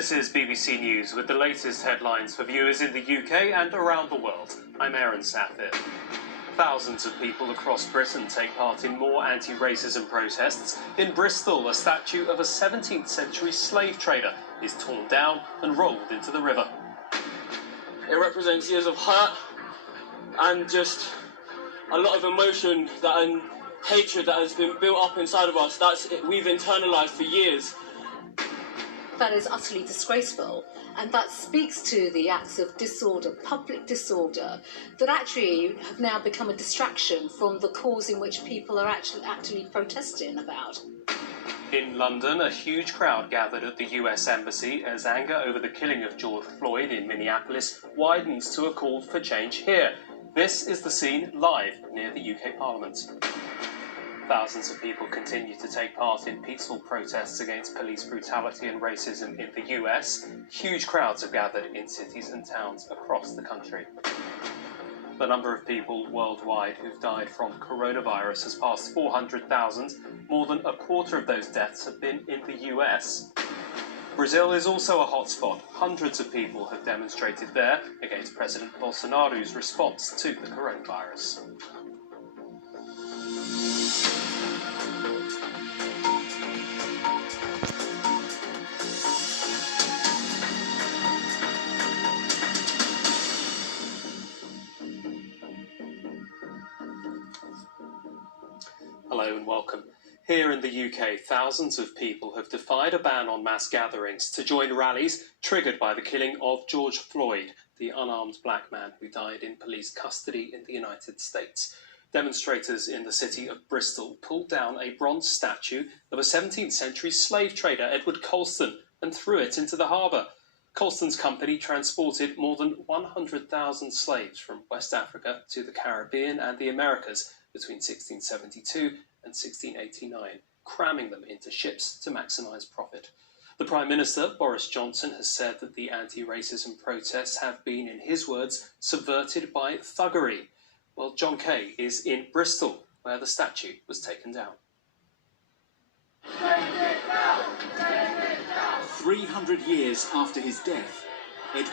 This is BBC News with the latest headlines for viewers in the UK and around the world. I'm Aaron Safir. Thousands of people across Britain take part in more anti-racism protests. In Bristol, a statue of a 17th century slave trader is torn down and rolled into the river. It represents years of hurt and just a lot of emotion and hatred that has been built up inside of us. We've internalised for years. That is utterly disgraceful, and that speaks to the acts of disorder, public disorder, that actually have now become a distraction from the cause in which people are actually protesting about. In London, a huge crowd gathered at the US Embassy as anger over the killing of George Floyd in Minneapolis widens to a call for change here. This is the scene live near the UK Parliament. Thousands of people continue to take part in peaceful protests against police brutality and racism in the US. Huge crowds have gathered in cities and towns across the country. The number of people worldwide who've died from coronavirus has passed 400,000. More than a quarter of those deaths have been in the US. Brazil is also a hotspot. Hundreds of people have demonstrated there against President Bolsonaro's response to the coronavirus. Hello and welcome. Here in the UK, thousands of people have defied a ban on mass gatherings to join rallies triggered by the killing of George Floyd, the unarmed black man who died in police custody in the United States. Demonstrators in the city of Bristol pulled down a bronze statue of a 17th century slave trader, Edward Colston, and threw it into the harbour. Colston's company transported more than 100,000 slaves from West Africa to the Caribbean and the Americas between 1672 and 1689, cramming them into ships to maximise profit. The Prime Minister, Boris Johnson, has said that the anti-racism protests have been, in his words, subverted by thuggery. Well, John Kay is in Bristol, where the statue was taken down. 300 years after his death, Edward